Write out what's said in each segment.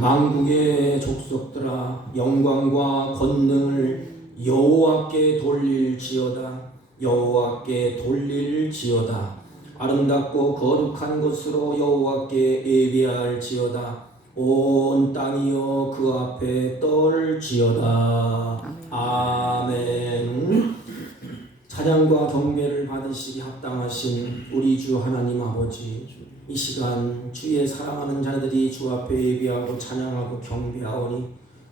만국의 족속들아 영광과 권능을 여호와께 돌릴지어다. 여호와께 돌릴지어다. 아름답고 거룩한 것으로 여호와께 예배할지어다. 온 땅이여 그 앞에 떨지어다. 아멘. 찬양과 경배를 받으시기 합당하신 우리 주 하나님 아버지, 이 시간 주의 사랑하는 자들이 주 앞에 예배하고 찬양하고 경배하오니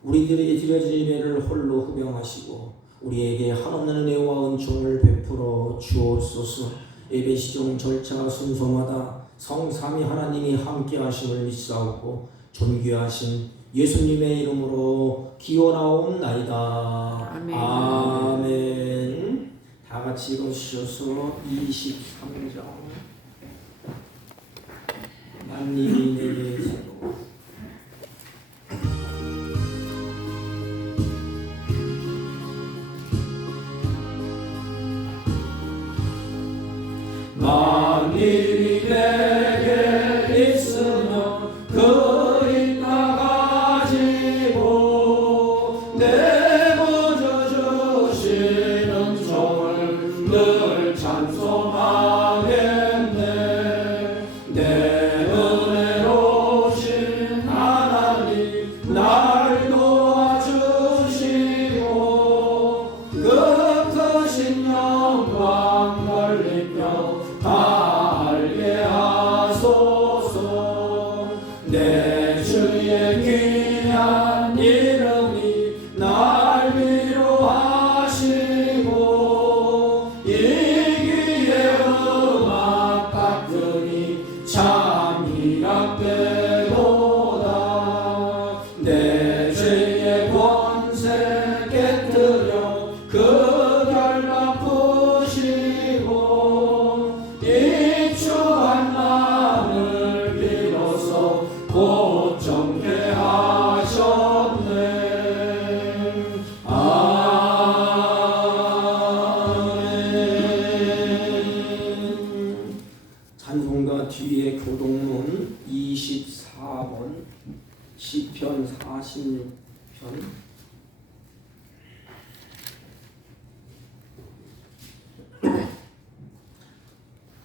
우리들이 드려진 예배를 홀로 흡영하시고 우리에게 한없는 은혜와 은총을 베풀어 주옵소서. 예배 시종 절차 순서마다 성삼위 하나님이 함께 하심을 믿사오고 존귀하신 예수님의 이름으로 기원하옵나이다. 아멘. 아멘. 다 같이 읽으셔서 23장. 만님이 내게서도 만일이 내게 있으면 그리 나가지고 내버려 주시는 종을 늘 찬송하겠네. 내 은혜로우신 하나님 날 도와주시고 그 크신 영광 걸리며 다 알게 하소서. 내 주의 귀한 이름이 날 위로하시고 이 귀의 음악 같으니 참 희락되도다. 내 죄의 권세 깨뜨려 그 결박 푸시고 입추한 나를 비로소 보정케 하셨네. 아멘. 찬송가 뒤에 교동문 24번 시편 46편.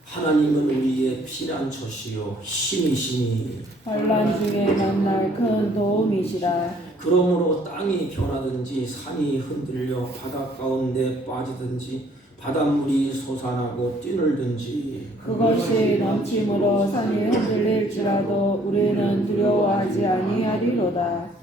하나님은 우리의 피난처시요 힘이시니 환난 중에 만날 큰 도움이시라. 그러므로 땅이 변하든지 산이 흔들려 바다 가운데 빠지든지 바닷물이 솟아나고 뛰놀든지 그것이 넘침으로 산이 흔들릴지라도 우리는 두려워하지 아니하리로다.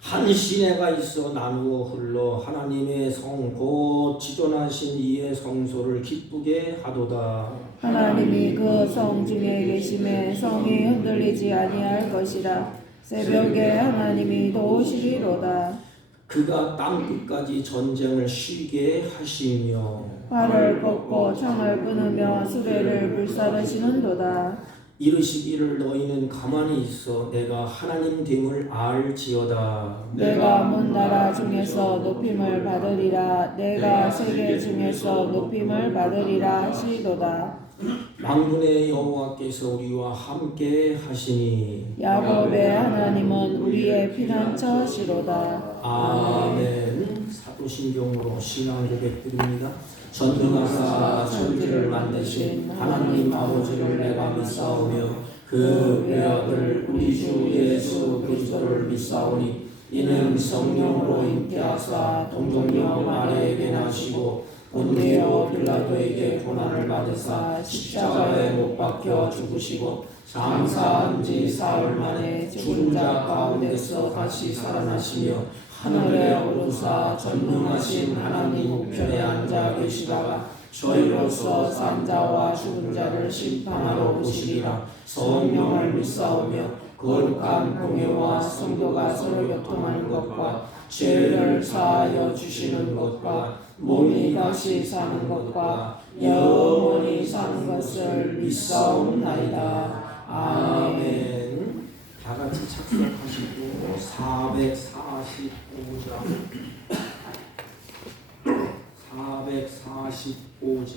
한 시내가 있어 나누어 흘러 하나님의 성 곧 지존하신 이의 성소를 기쁘게 하도다. 하나님이 그 성 중에 계심에 성이 흔들리지 아니할 것이라. 새벽에 하나님이 도우시리로다. 그가 땅 끝까지 전쟁을 쉬게 하시며 활을 꺾고 창을 끊으며 수레를 불사르시는도다. 이르시기를 너희는 가만히 있어 내가 하나님 됨을 알지어다. 내가 먼 나라 중에서 높임을 받으리라. 내가 세계 중에서 높임을 받으리라 하시도다. 만군의 여호와께서 우리와 함께 하시니 야곱의 하나님은 우리의 피난처시로다. 아멘. 사도신경으로 신앙 고백드립니다. 전능하사 천지를 만드신 하나님 아버지를 내가 믿사오며 그 외아들 우리 주 예수 그리스도를 믿사오니 이는 성령으로 잉태하사 동정녀 마리아에게 나시고 본디오 빌라도에게 고난을 받으사 십자가에 못 박혀 죽으시고 장사한 지 사흘 만에 죽은 자 가운데서 다시 살아나시며 하늘에 오르사 전능하신 하나님 우편에 앉아 계시다가 저희로서 산 자와 죽은 자를 심판하러 오시리라. 성령을 믿사오며 거룩한 공예와 성도가 서로 교통하는 것과 죄를 사하여 주시는 것과 몸이 다시 사는 것과 영원히 사는 것을 믿사옵나이다. 아멘. 다 같이 착석하시고 445장 445장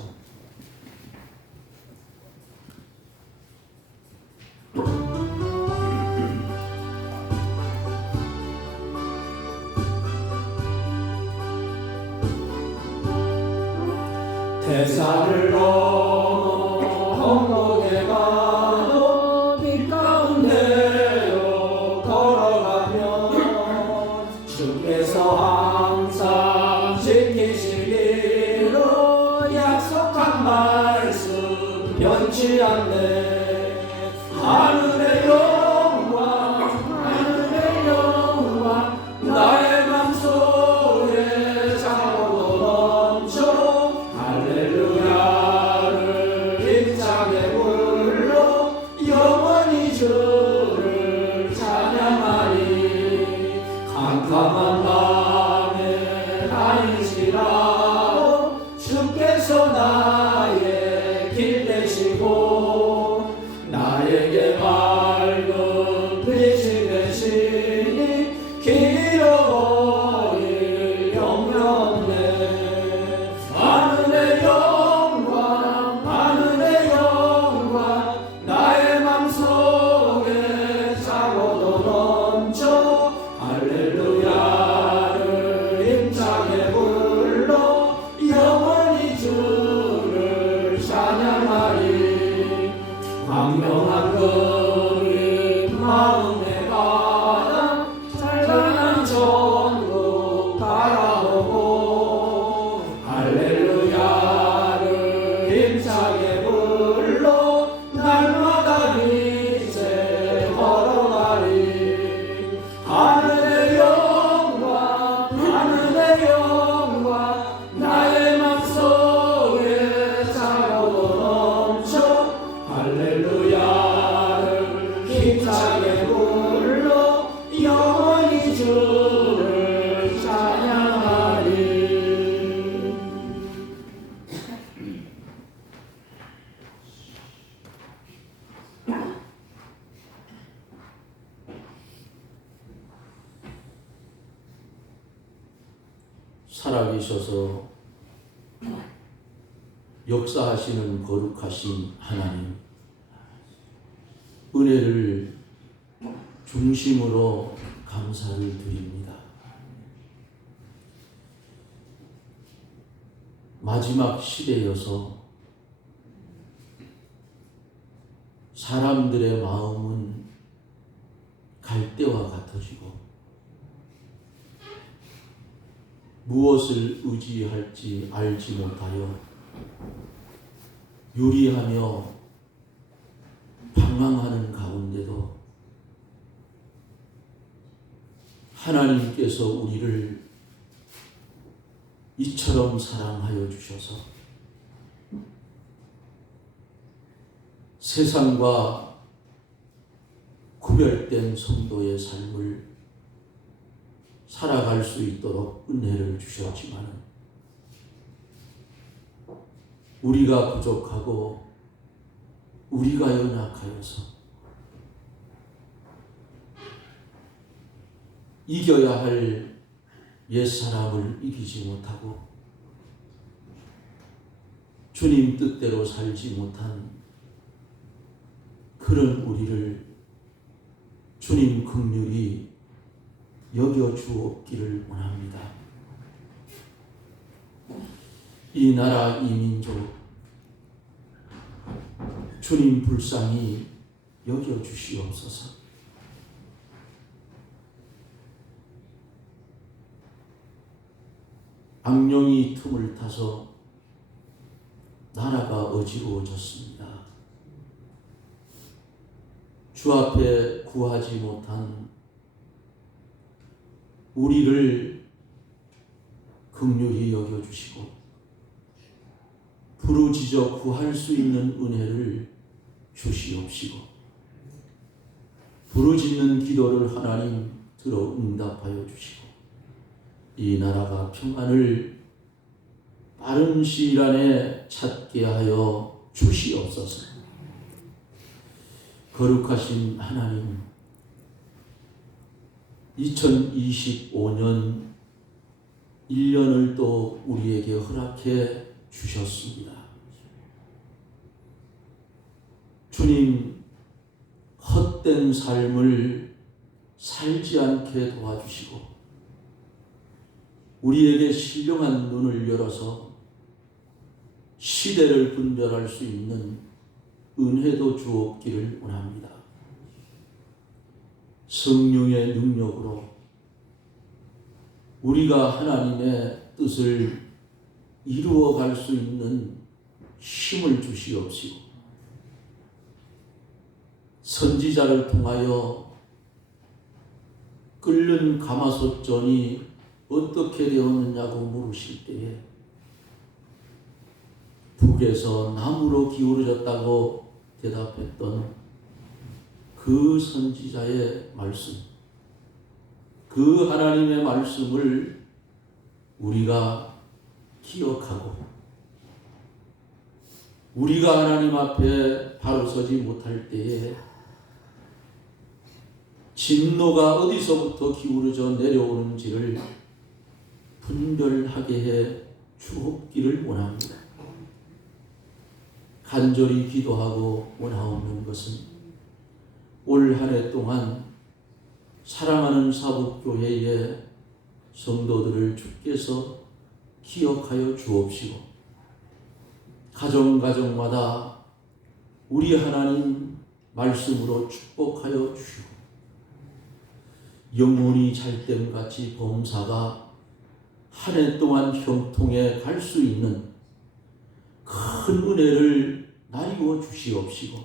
대산을 넘어 험곡에 가도 빛 가운데로 걸어가며 주께서 항상 지키시기로 약속한 말씀 변치 않네. 하늘의 영광 나의 맘속에 차고 넘쳐 할렐루야를 힘차게 불러 영원히 주를 찬양하리. 캄캄한 밤에 다니시라도 주께서 나의 길 되시고 나에게 밝은 빛이 되시니 길 잃어버릴 염려 없네. 하늘의 영광 나의 맘속에 차고도 넘쳐 할렐루야를 힘차게 불러 영원히 주를 찬양하리. 광명한 그림 마음에 가다 찬란한 천국 바라보고 할렐루야를 힘차게 불러 날마다 빛에 걸어가리. 하늘의 영광 나의 맘속에 차고도 넘쳐 할렐루야를 힘차게 불러 영원히 주를 찬양하리. 살아계셔서 역사하시는 거룩하신 하나님, 은혜를 중심으로 감사를 드립니다. 마지막 시대여서 사람들의 마음은 갈대와 같아지고 무엇을 의지할지 알지 못하여 유리하며 방황하는 가운데도 하나님께서 우리를 이처럼 사랑하여 주셔서 세상과 구별된 성도의 삶을 살아갈 수 있도록 은혜를 주셨지만 우리가 부족하고 우리가 연약하여서 이겨야 할 옛사람을 이기지 못하고 주님 뜻대로 살지 못한 그런 우리를 주님 긍휼히 여겨 주옵기를 원합니다. 이 나라 이 민족 주님 불쌍히 여겨 주시옵소서. 악령이 틈을 타서 나라가 어지러워졌습니다. 주 앞에 구하지 못한 우리를 긍휼히 여겨주시고 부르짖어 구할 수 있는 은혜를 주시옵시고 부르짖는 기도를 하나님 들어 응답하여 주시고 이 나라가 평안을 빠른 시일 안에 찾게 하여 주시옵소서. 거룩하신 하나님, 2025년 1년을 또 우리에게 허락해 주셨습니다. 주님, 헛된 삶을 살지 않게 도와주시고 우리에게 신령한 눈을 열어서 시대를 분별할 수 있는 은혜도 주옵기를 원합니다. 성령의 능력으로 우리가 하나님의 뜻을 이루어갈 수 있는 힘을 주시옵시고, 선지자를 통하여 끓는 가마솥전이 어떻게 되었느냐고 물으실 때에 북에서 남으로 기울어졌다고 대답했던 그 선지자의 말씀, 그 하나님의 말씀을 우리가 기억하고 우리가 하나님 앞에 바로 서지 못할 때에 진노가 어디서부터 기울어져 내려오는지를 분별하게 해 주옵기를 원합니다. 간절히 기도하고 원하옵는 것은 올 한 해 동안 사랑하는 사북교회의 성도들을 주께서 기억하여 주옵시고, 가정마다 우리 하나님 말씀으로 축복하여 주시고, 영혼이 잘됨같이 범사가 한 해 동안 형통해 갈 수 있는 큰 은혜를 나리워 주시옵시고,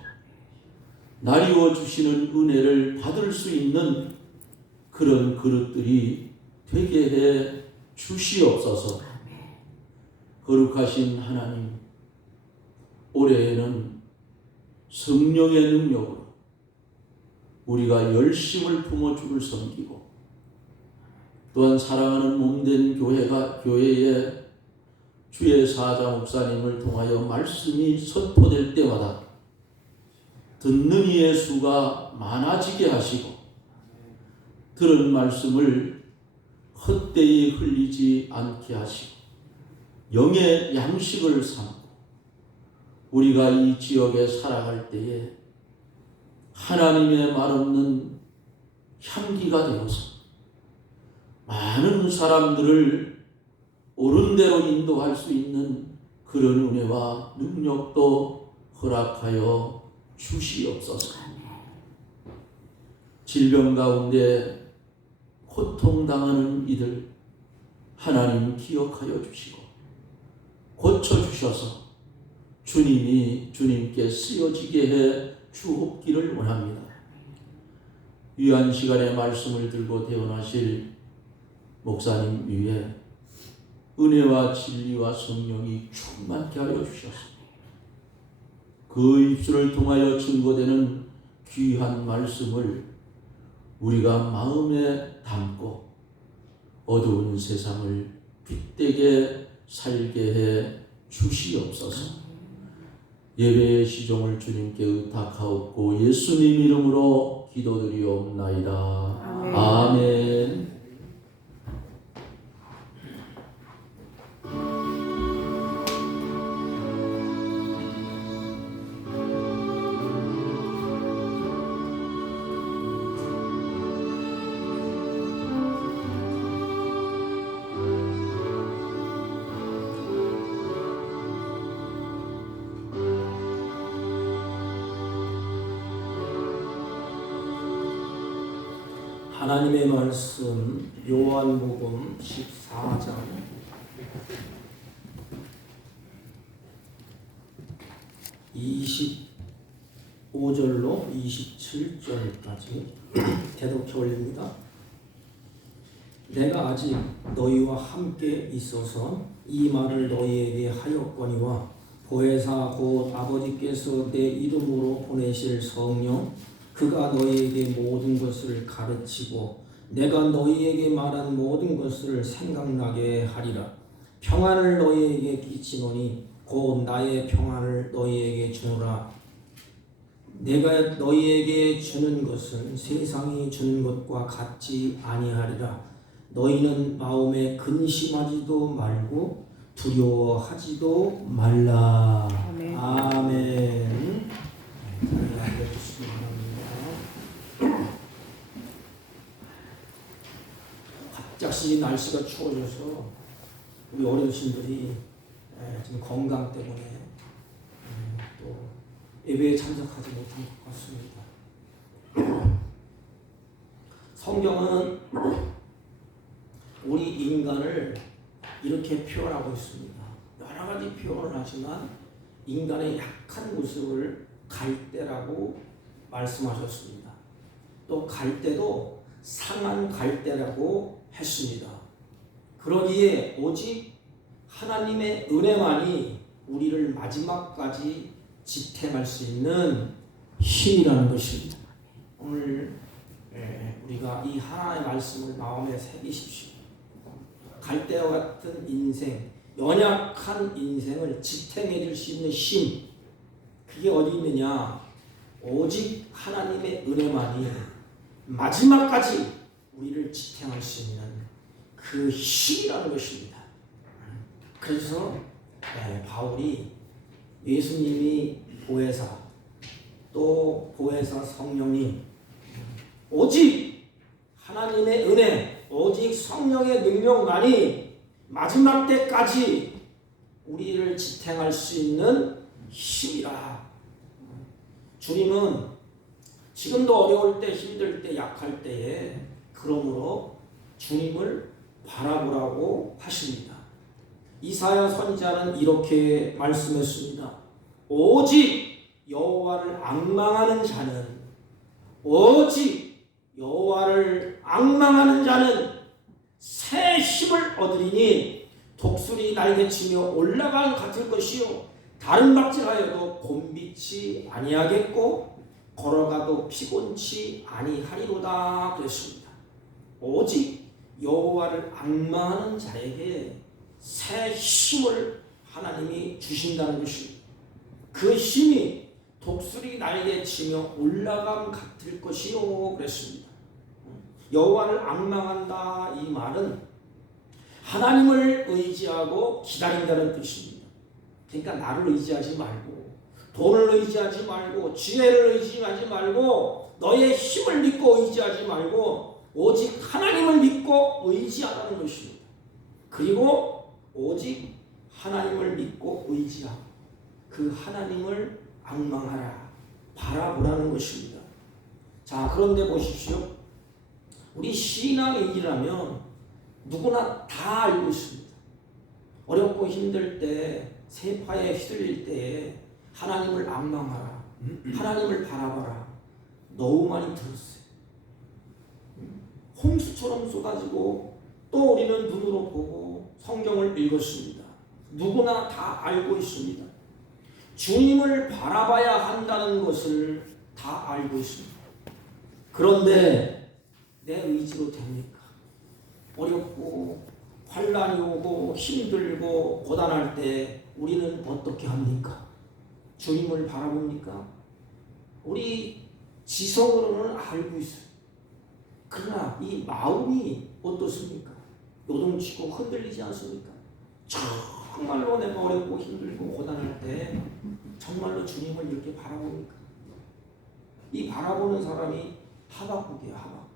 나리워 주시는 은혜를 받을 수 있는 그런 그릇들이 되게 해 주시옵소서. 거룩하신 하나님, 올해에는 성령의 능력으로 우리가 열심을 품어 주를 섬기고, 또한 사랑하는 몸된 교회에 주의 사자 목사님을 통하여 말씀이 선포될 때마다 듣는 이의 수가 많아지게 하시고, 들은 말씀을 헛되이 흘리지 않게 하시고, 영의 양식을 삼고 우리가 이 지역에 살아갈 때에 하나님의 말없는 향기가 되어서 많은 사람들을 옳은 대로 인도할 수 있는 그런 은혜와 능력도 허락하여 주시옵소서. 질병 가운데 고통당하는 이들 하나님 기억하여 주시고 고쳐주셔서 주님께 쓰여지게 해 주옵기를 원합니다. 귀한 시간에 말씀을 들고 태어나실 목사님 위에 은혜와 진리와 성령이 충만케 하여 주셔서 그 입술을 통하여 증거되는 귀한 말씀을 우리가 마음에 담고 어두운 세상을 빛되게 살게 해 주시옵소서. 예배의 시종을 주님께 의탁하옵고 예수님 이름으로 기도드리옵나이다. 아멘. 아멘. 하나님의 말씀 요한복음 14장 25절로 27절까지 대독해 올립니다. 내가 아직 너희와 함께 있어서 이 말을 너희에게 하였거니와 보혜사 곧 아버지께서 내 이름으로 보내실 성령 그가 너희에게 모든 것을 가르치고 내가 너희에게 말한 모든 것을 생각나게 하리라. 평안을 너희에게 끼치노니 곧 나의 평안을 너희에게 주노라. 내가 너희에게 주는 것은 세상이 주는 것과 같지 아니하리라. 너희는 마음에 근심하지도 말고 두려워하지도 말라. 아멘. 아멘. 갑작스레 날씨가 추워져서 우리 어르신들이 지금 건강 때문에 또 예배에 참석하지 못한 것 같습니다. 성경은 우리 인간을 이렇게 표현하고 있습니다. 여러 가지 표현을 하지만 인간의 약한 모습을 갈대라고 말씀하셨습니다. 또 갈대도 상한 갈대라고 했습니다. 그러기에 오직 하나님의 은혜만이 우리를 마지막까지 지탱할 수 있는 힘이라는 것입니다. 오늘 우리가 이 하나의 말씀을 마음에 새기십시오. 갈대와 같은 인생, 연약한 인생을 지탱해 줄 수 있는 힘, 그게 어디 있느냐? 오직 하나님의 은혜만이 마지막까지 우리를 지탱할 수 있는 그 힘이라는 것입니다. 그래서 바울이 예수님이 보혜사, 또 보혜사 성령님, 오직 하나님의 은혜, 오직 성령의 능력만이 마지막 때까지 우리를 지탱할 수 있는 힘이라. 주님은 지금도 어려울 때, 힘들 때, 약할 때에 그러므로 주님을 바라보라고 하십니다. 이사야 선지자는 이렇게 말씀했습니다. 오직 여호와를 앙망하는 자는, 오직 여호와를 앙망하는 자는 새 힘을 얻으리니 독수리 날개치며 올라간 같을 것이요 다른 박질하여도 곤비치 아니하겠고 걸어가도 피곤치 아니하리로다 그랬습니다. 오직 여호와를 앙망하는 자에게 새 힘을 하나님이 주신다는 것입니다. 그 힘이 독수리 날개치며 올라감 같을 것이요 그랬습니다. 여호와를 앙망한다 이 말은 하나님을 의지하고 기다린다는 뜻입니다. 그러니까 나를 의지하지 말고, 돈을 의지하지 말고, 지혜를 의지하지 말고, 너의 힘을 믿고 의지하지 말고 오직 하나님을 믿고 의지하라는 것입니다. 그리고 오직 하나님을 믿고 의지하고 그 하나님을 앙망하라, 바라보라는 것입니다. 자, 그런데 보십시오. 우리 신앙인이라면 누구나 다 알고 있습니다. 어렵고 힘들 때, 세파에 휘둘릴 때에 하나님을 앙망하라, 하나님을 바라봐라, 너무 많이 들었어요. 홍수처럼 쏟아지고 또 우리는 눈으로 보고 성경을 읽었습니다. 누구나 다 알고 있습니다. 주님을 바라봐야 한다는 것을 다 알고 있습니다. 그런데 내 의지로 됩니까? 어렵고 환난이 오고 힘들고 고단할 때 우리는 어떻게 합니까? 주님을 바라봅니까? 우리 지성으로는 알고 있어요. 그러나 이 마음이 어떻습니까? 요동치고 흔들리지 않습니까? 정말로 내가 어렵고 힘들고 고단할 때 정말로 주님을 이렇게 바라봅니까? 이 바라보는 사람이 하박국이에요. 하박국.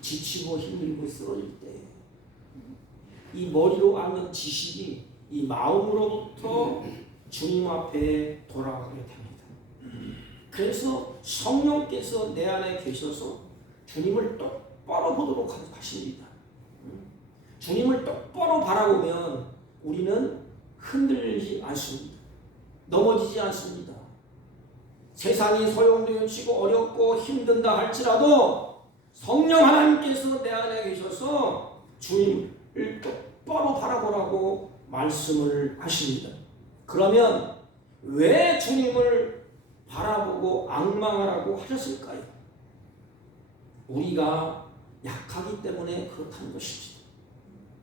지치고 힘들고 쓰러질 때 이 머리로 아는 지식이 이 마음으로부터 주님 앞에 돌아가게 됩니다. 그래서 성령께서 내 안에 계셔서 주님을 똑바로 보도록 하십니다. 주님을 똑바로 바라보면 우리는 흔들리지 않습니다. 넘어지지 않습니다. 세상이 소용돌이 치고 어렵고 힘든다 할지라도 성령 하나님께서 내 안에 계셔서 주님을 똑바로 바라보라고 말씀을 하십니다. 그러면 왜 주님을 바라보고 앙망하라고 하셨을까요? 우리가 약하기 때문에 그렇다는 것입니다.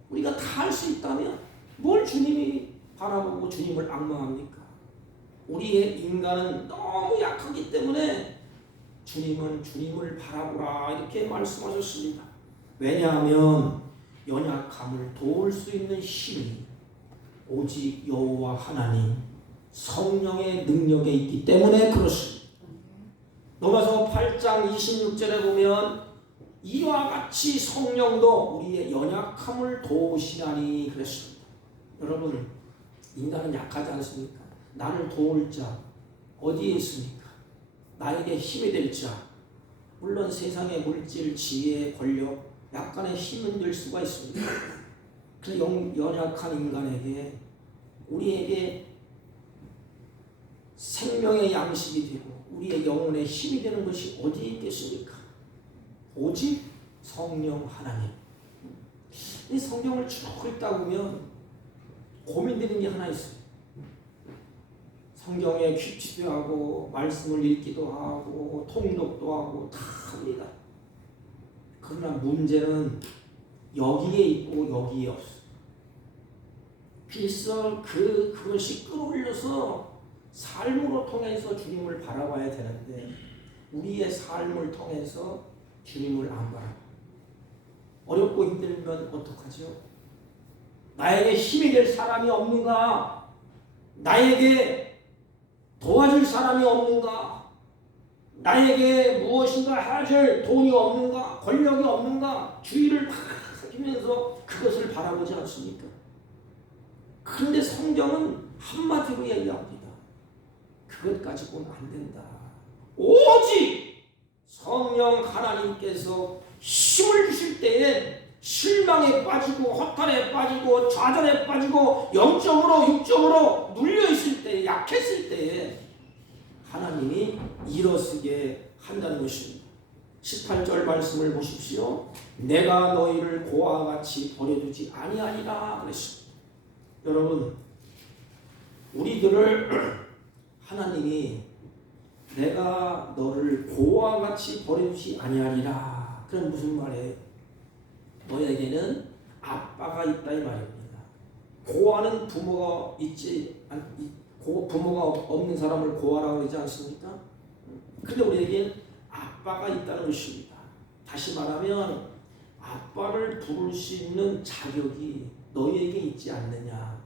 우리가 다 할 수 있다면 뭘 주님이 바라보고 주님을 앙망합니까? 우리의 인간은 너무 약하기 때문에 주님을 바라보라 이렇게 말씀하셨습니다. 왜냐하면 연약함을 도울 수 있는 힘이 오직 여호와 하나님 성령의 능력에 있기 때문에 그렇습니다. 로마서 8장 26절에 보면 이와 같이 성령도 우리의 연약함을 도우시나니 그랬습니다. 여러분, 인간은 약하지 않습니까? 나를 도울 자 어디에 있습니까? 나에게 힘이 될 자. 물론 세상의 물질, 지혜, 권력, 약간의 힘은 될 수가 있습니다. 그 연약한 인간에게, 우리에게 생명의 양식이 되고 우리의 영혼의 힘이 되는 것이 어디에 있겠습니까? 오직 성령 하나님. 이 성경을 쭉 읽다 보면 고민되는 게 하나 있어요. 성경에 퀴즈도 하고 말씀을 읽기도 하고 통독도 하고 다 합니다. 그러나 문제는 여기에 있고 여기에 없어요. 그래서 그것이 끌어올려서 삶으로 통해서 주님을 바라봐야 되는데 우리의 삶을 통해서 주님을 안 바라봐. 어렵고 힘들면 어떡하죠? 나에게 힘이 될 사람이 없는가? 나에게 도와줄 사람이 없는가? 나에게 무엇인가 해줄 돈이 없는가? 권력이 없는가? 주의를 막 살피면서 그것을 바라보지 않습니까? 그런데 성경은 한마디로 얘기합니다. 그것 가지고는 안 된다. 오직 성령 하나님께서 힘을 주실 때에 실망에 빠지고 허탈에 빠지고 좌절에 빠지고 영적으로 육적으로 눌려있을 때, 약했을 때에 하나님이 일어서게 한다는 것입니다. 18절 말씀을 보십시오. 내가 너희를 고아와 같이 버려두지 아니하리라 그랬습니다. 여러분, 우리들을 하나님이 내가 너를 고아와 같이 버려두지 아니하리라. 그럼 무슨 말이에요? 너에게는 아빠가 있다 이 말입니다. 고아는 부모가 부모가 없는 사람을 고아라고 그러지 않습니까? 근데 우리에게는 아빠가 있다는 것입니다. 다시 말하면 아빠를 부를 수 있는 자격이 너희에게 있지 않느냐.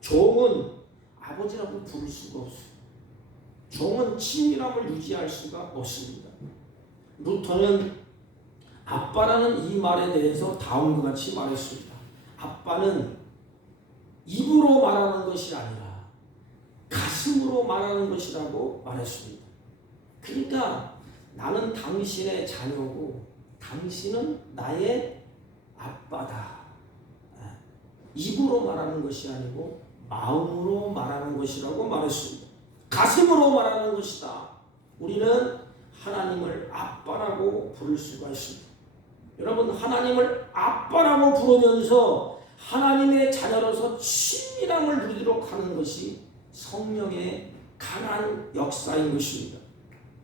종은 아버지라고 부를 수가 없어요. 종은 친밀함을 유지할 수가 없습니다. 루터는 아빠라는 이 말에 대해서 다음과 같이 말했습니다. 아빠는 입으로 말하는 것이 아니라 가슴으로 말하는 것이라고 말했습니다. 그러니까 나는 당신의 자녀고 당신은 나의 아빠다. 입으로 말하는 것이 아니고 마음으로 말하는 것이라고 말했습니다. 가슴으로 말하는 것이다. 우리는 하나님을 아빠라고 부를 수가 있습니다. 여러분, 하나님을 아빠라고 부르면서 하나님의 자녀로서 친밀함을 누리도록 하는 것이 성령의 강한 역사인 것입니다.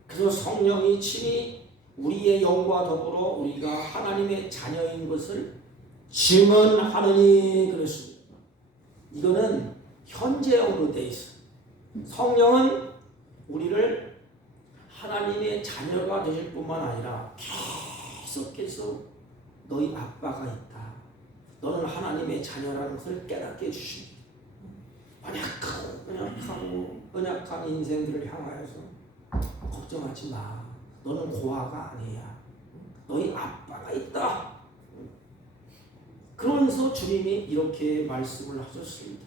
그래서 성령이 친히 우리의 영과 더불어 우리가 하나님의 자녀인 것을 증언하느니 그랬습니다. 이거는 현재형으로 되어 있어요. 성령은 우리를 하나님의 자녀가 되실 뿐만 아니라 계속해서 너희 아빠가 있다. 너는 하나님의 자녀라는 것을 깨닫게 해주십니다. 연약한 인생들을 향하여서 걱정하지 마. 너는 고아가 아니야. 너희 아빠가 있다. 그러면서 주님이 이렇게 말씀을 하셨습니다.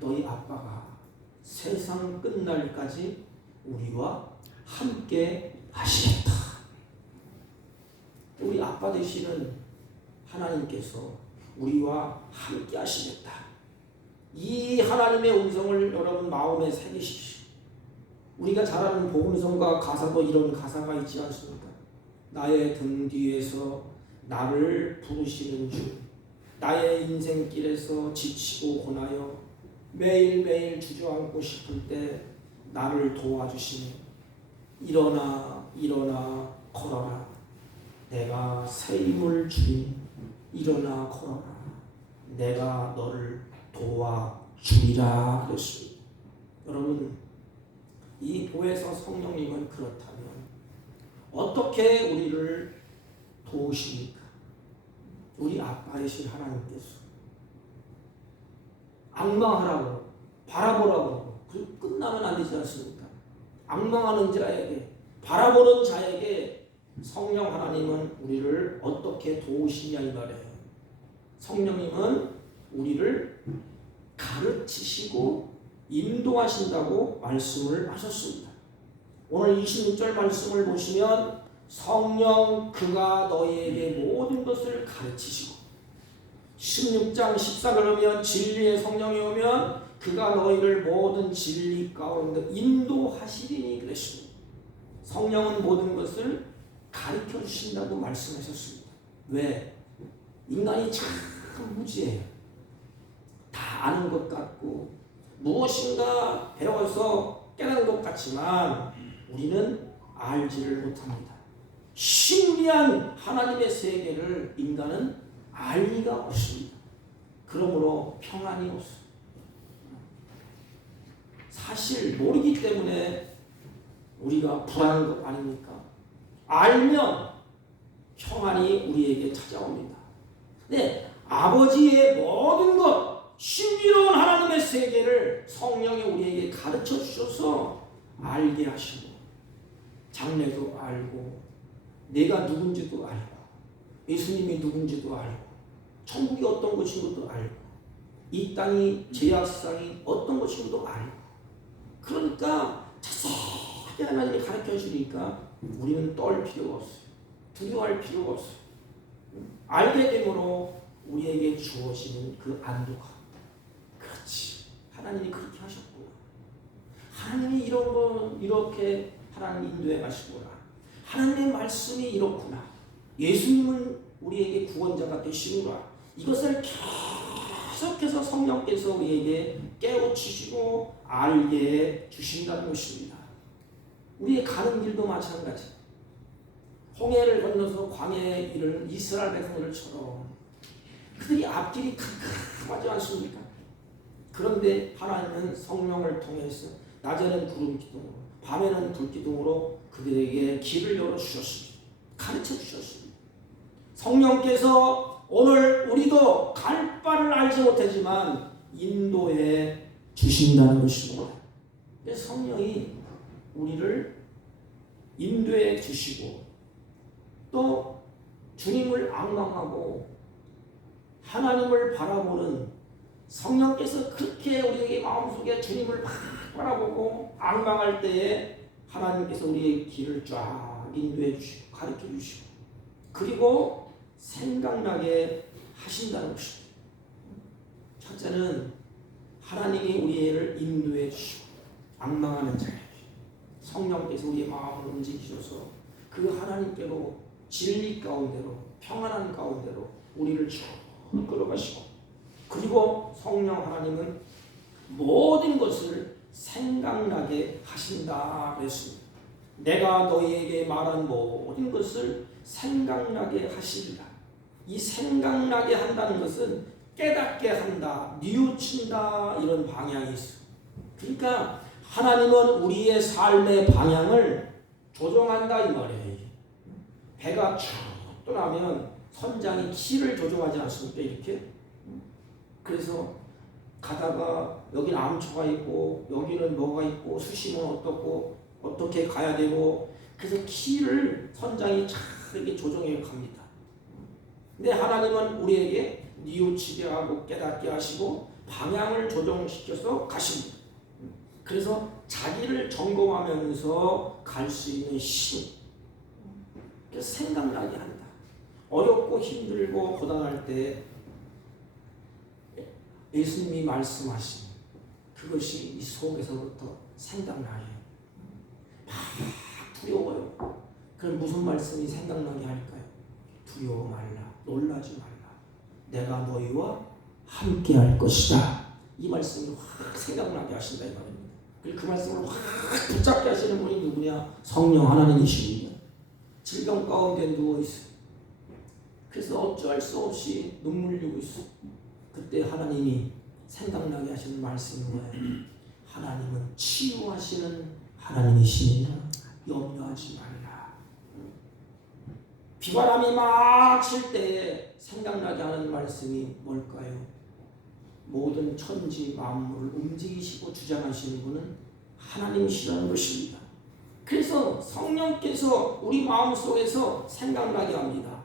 너희 아빠가 세상 끝날까지 우리와 함께 하시겠다. 우리 아빠 되시는 하나님께서 우리와 함께 하시겠다. 이 하나님의 음성을 여러분 마음에 새기십시오. 우리가 잘 아는 복음성가 가사도 이런 가사가 있지 않습니까? 나의 등 뒤에서 나를 부르시는 주, 나의 인생길에서 지치고 고나여 매일매일 주저앉고 싶을 때 나를 도와주시니 일어나 걸어라. 내가 새 힘을 주니 일어나 걸어라. 내가 너를 도와주리라 그랬습니다. 여러분, 이 보혜사 성령님은 그렇다면 어떻게 우리를 도우십니까? 우리 아빠이신 하나님께서 앙망하라고 바라보라고 끝나면 안 되지 않습니까? 앙망하는 자에게 바라보는 자에게 성령 하나님은 우리를 어떻게 도우시냐 이 말이에요. 성령님은 우리를 가르치시고 인도하신다고 말씀을 하셨습니다. 오늘 26절 말씀을 보시면 성령 그가 너희에게 모든 것을 가르치시고 16장 14절 오면 진리의 성령이 오면 그가 너희를 모든 진리 가운데 인도하시리니 그랬습니다. 성령은 모든 것을 가르쳐 주신다고 말씀하셨습니다. 왜? 인간이 참 무지해요. 다 아는 것 같고 무엇인가 배워서 깨달은 것 같지만 우리는 알지를 못합니다. 신비한 하나님의 세계를 인간은 알 리가 없습니다. 그러므로 평안이 없습니다. 사실 모르기 때문에 우리가 불안한 것 아닙니까? 알면 평안이 우리에게 찾아옵니다. 네, 아버지의 모든 것, 신비로운 하나님의 세계를 성령이 우리에게 가르쳐 주셔서 알게 하시고 장래도 알고 내가 누군지도 알고 예수님이 누군지도 알고 천국이 어떤 곳인 것도 알고 이 땅이 죄악세상이 어떤 곳인 것도 알고 그러니까 자세히 하나님이 가르쳐 주니까 우리는 떨 필요가 없어요. 두려워할 필요가 없어요. 알게 되므로 우리에게 주어지는 그 안도감. 그렇지. 하나님이 그렇게 하셨구나. 하나님이 이런 거 이렇게 하나님 인도해 가시구나. 하나님의 말씀이 이렇구나. 예수님은 우리에게 구원자가 되시는구나. 이것을 계속해서 성령께서 우리에게 깨우치시고 알게 주신다는 것입니다. 우리의 가는 길도 마찬가지. 홍해를 건너서 광야에 이르는 이스라엘 백성들처럼 그들이 앞길이 캄캄하지 않습니까? 그런데 하나님은 성령을 통해서 낮에는 구름 기둥으로 밤에는 불 기둥으로 그들에게 길을 열어주셨습니다. 가르쳐 주셨습니다. 성령께서 오늘 우리도 갈 바를 알지 못하지만 인도해 주신다는 것입니다. 그래서 성령이 우리를 인도해 주시고 또 주님을 앙망하고 하나님을 바라보는 성령께서 그렇게 우리에게 마음속에 주님을 막 바라보고 앙망할 때에 하나님께서 우리의 길을 쫙 인도해 주시고 가르쳐 주시고 그리고 생각나게 하신다는 것입니다. 첫째는 하나님이 우리를 인도해 주시고 앙망하는 자에게 성령께서 우리의 마음을 움직이셔서 그 하나님께로 진리 가운데로 평안한 가운데로 우리를 쭉 끌어가시고 그리고 성령 하나님은 모든 것을 생각나게 하신다 그랬습니다. 내가 너희에게 말한 모든 것을 생각나게 하시리라. 이 생각나게 한다는 것은 깨닫게 한다, 뉘우친다 이런 방향이 있어요. 그러니까 하나님은 우리의 삶의 방향을 조정한다 이 말이에요. 배가 쭉 떠나면 선장이 키를 조정하지 않습니까? 이렇게. 그래서 가다가 여기는 암초가 있고 여기는 뭐가 있고 수심은 어떻고 어떻게 가야 되고 그래서 키를 선장이 잘 이렇게 조정해 갑니다. 근데 하나님은 우리에게 뉘우치게 하고 깨닫게 하시고 방향을 조정시켜서 가십니다. 그래서 자기를 점검하면서 갈 수 있는 힘. 그래서 생각나게 한다. 어렵고 힘들고 고단할 때 예수님이 말씀하신 그것이 이 속에서부터 생각나요. 막 두려워요. 그럼 무슨 말씀이 생각나게 할까요? 두려워 말라, 놀라지 말라. 내가 너희와 함께 할 것이다. 이 말씀이 확 생각나게 하신다 이 말입니다. 그 말씀을 확 붙잡게 하시는 분이 누구냐? 성령 하나님이십니다. 질병 가운데 누워있어요. 그래서 어찌할 수 없이 눈물 흘리고 있어. 그때 하나님이 생각나게 하시는 말씀이 뭐예요? 하나님은 치유하시는 하나님이시니라. 염려하지 말라. 비바람이 막 칠 때 생각나게 하는 말씀이 뭘까요? 모든 천지 만물을 움직이시고 주장하시는 분은 하나님이시라는 것입니다. 그래서 성령께서 우리 마음속에서 생각나게 합니다.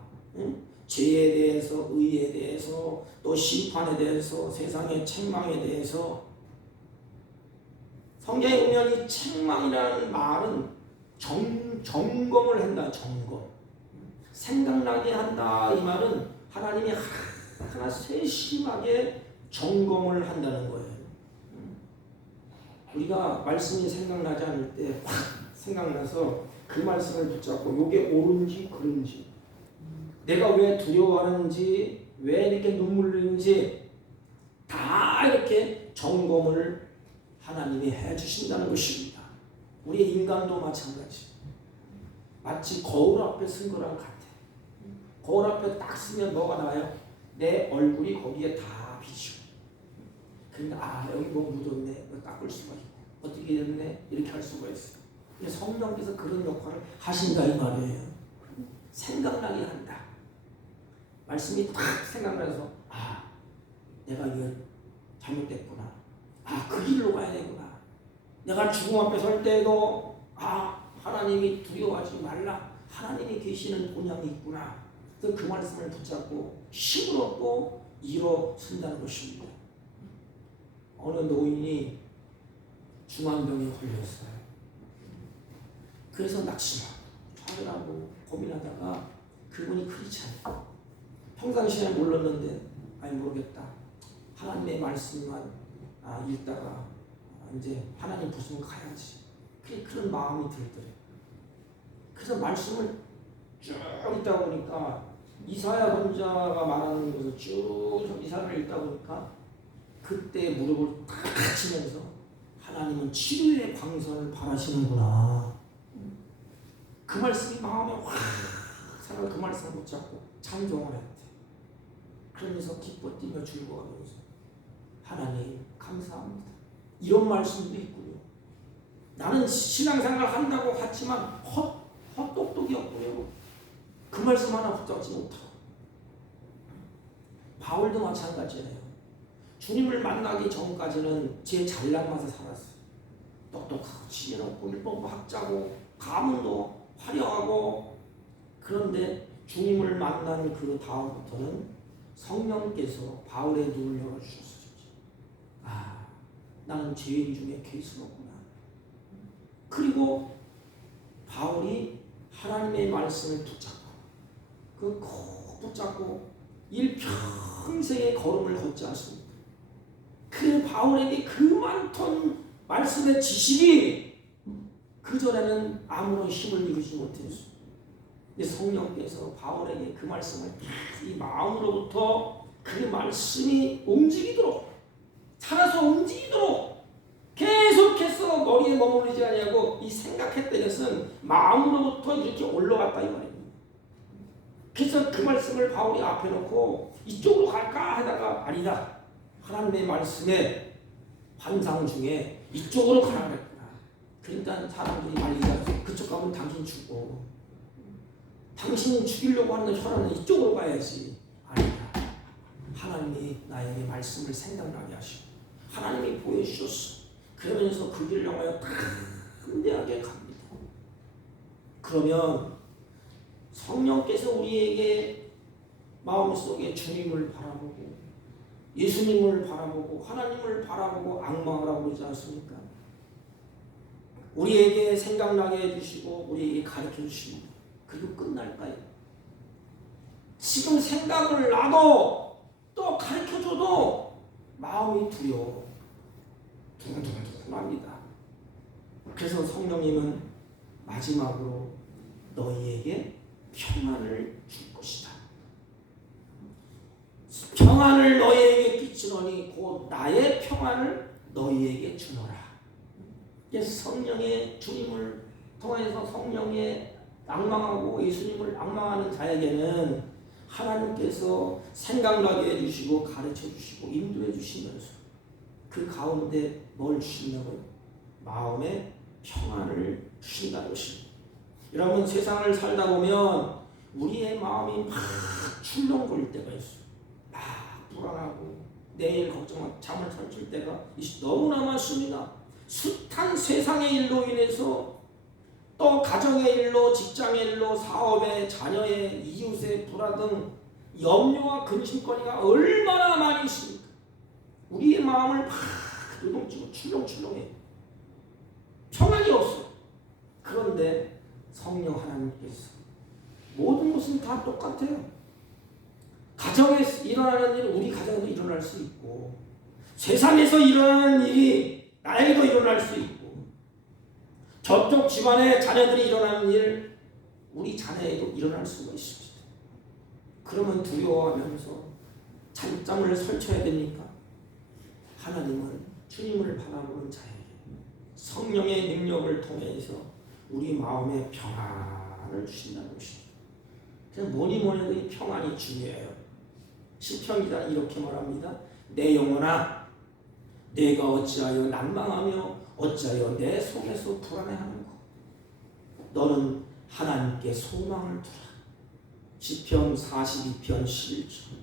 죄에 대해서, 의에 대해서, 또 심판에 대해서, 세상의 책망에 대해서. 성경에 보면 이 책망이라는 말은 점검을 한다. 점검. 생각나게 한다. 이 말은 하나님이 하나하나 세심하게 점검을 한다는 거예요. 우리가 말씀이 생각나지 않을 때 확 생각나서 그 말씀을 붙잡고 이게 옳은지 그른지, 내가 왜 두려워하는지, 왜 이렇게 눈물 흘리는지 다 이렇게 점검을 하나님이 해주신다는 것입니다. 우리 인간도 마찬가지. 마치 거울 앞에 쓴 거랑 같아. 거울 앞에 딱 쓰면 뭐가 나와요? 내 얼굴이 거기에 다 비치고. 그러니까 여기 뭐 묻었네. 닦을 수가 있고. 어떻게 됐네. 이렇게 할 수가 있어. 근데 성령께서 그런 역할을 하신다 이 말이에요. 생각나게 한다. 말씀이 딱 생각나서 내가 이거 잘못됐구나. 그 길로 가야 되구나. 내가 죽음 앞에 설 때도 하나님이 두려워하지 말라. 하나님이 계시는 본향이 있구나. 그래서 그 말씀을 붙잡고 힘을 얻고 일어선다는 것입니다. 어느 노인이 중환병에 걸렸어요. 그래서 낙심하고 좌절하고 고민하다가 그분이 크리스찬이에요. 평상시에 몰랐는데 모르겠다. 하나님의 말씀만 읽다가 이제 하나님 보시면 가야지. 그런 마음이 들더래요. 그래서 말씀을 쭉 읽다 보니까 이사야 선지자가 말하는 것을 쭉 이사야를 읽다 보니까 그때 무릎을 탁 치면서 하나님은 치료의 광선을 바라시는구나. 그 말씀이 마음에 확 살아. 그 말씀을 붙잡고 찬송을 했대. 그러면서 기뻐 뛰며 즐거워하면서 하나님 감사합니다. 이런 말씀도 있군요. 나는 신앙생활 한다고 하지만 헛똑똑이었고요. 그 말씀 하나 붙잡지 못하고. 바울도 마찬가지예요. 주님을 만나기 전까지는 제 잘난 맛에 살았어요. 똑똑하고 지혜롭고 율법 학자고 가문도 화려하고. 그런데 주님을 만난 그 다음부터는 성령께서 바울의 눈을 열어주셨어요. 나는 죄인 중에 괴수였구나. 그리고 바울이 하나님의 말씀을 붙잡고 꼭 붙잡고 일평생의 걸음을 걷지 않습니까? 그 바울에게 그 많던 말씀의 지식이 그전에는 아무런 힘을 이루지 못했어요. 성령께서 바울에게 그 말씀을 이 마음으로부터 그 말씀이 움직이도록, 살아서 움직이도록 계속해서 머리에 머무르지 아니하고 이 생각했던 것은 마음으로부터 이렇게 올라갔다 이 말입니다. 그래서 그 말씀을 바울이 앞에 놓고 이쪽으로 갈까 하다가 아니다. 하나님의 말씀의 환상 중에 이쪽으로 가라 그랬구나. 그러니까 사람들이 말리다. 그쪽 가면 당신 죽고, 당신이 죽이려고 하는 혈안은 이쪽으로 가야지. 아니다. 하나님이 나에게 말씀을 생각나게 하시고 하나님이 보여주셨어. 그러면서 그 길을 향하여 담대하게 갑니다. 그러면 성령께서 우리에게 마음속에 주님을 바라보고 예수님을 바라보고 하나님을 바라보고 악망하라고 그러지 않습니까? 우리에게 생각나게 해주시고 우리에게 가르쳐 주십니다. 그리고 끝날까요? 지금 생각을 놔도 또 가르쳐줘도 마음이 두려워. 두근두근합니다. 그래서 성령님은 마지막으로 너희에게 평안을 줄 것이다. 평안을 너희에게 끼치노니 곧 나의 평안을 너희에게 주노라. 성령의 주님을 통해서 성령의 앙망하고 예수님을 앙망하는 자에게는 하나님께서 생각나게 해주시고 가르쳐 주시고 인도해 주시면서 그 가운데 뭘 주신다고요? 마음의 평안을 주신다는 것입니다. 여러분, 세상을 살다 보면 우리의 마음이 막 출렁거릴 때가 있어요. 막 불안하고 내일 걱정하고 잠을 설칠 때가 너무나 많습니다. 숱한 세상의 일로 인해서 또 가정의 일로, 직장의 일로, 사업의, 자녀의, 이웃의 불화 등 염려와 근심거리가 얼마나 많이 있습니까? 우리의 마음을 막 요동치고 출렁출렁해. 평안이 없어. 그런데 성령 하나님께서 모든 것은 다 똑같아요. 가정에 일어나는 일 우리 가정에도 일어날 수 있고, 세상에서 일어나는 일이 나에게도 일어날 수 있고, 저쪽 집안의 자녀들이 일어나는 일 우리 자녀에도 일어날 수가 있습니다. 그러면 두려워하면서 잠잠을 설쳐야 됩니까? 하나님은 주님을 바라보는 자에게 성령의 능력을 통해서 우리 마음에 평안을 주신다는 것입니다. 그래서 뭐니 해도 이 평안이 중요해요. 시편 기자는 이렇게 말합니다. 내 영혼아, 내가 어찌하여 난망하며 어찌하여 내 속에서 불안해하는가? 너는 하나님께 소망을 두라. 시편 42편 11절.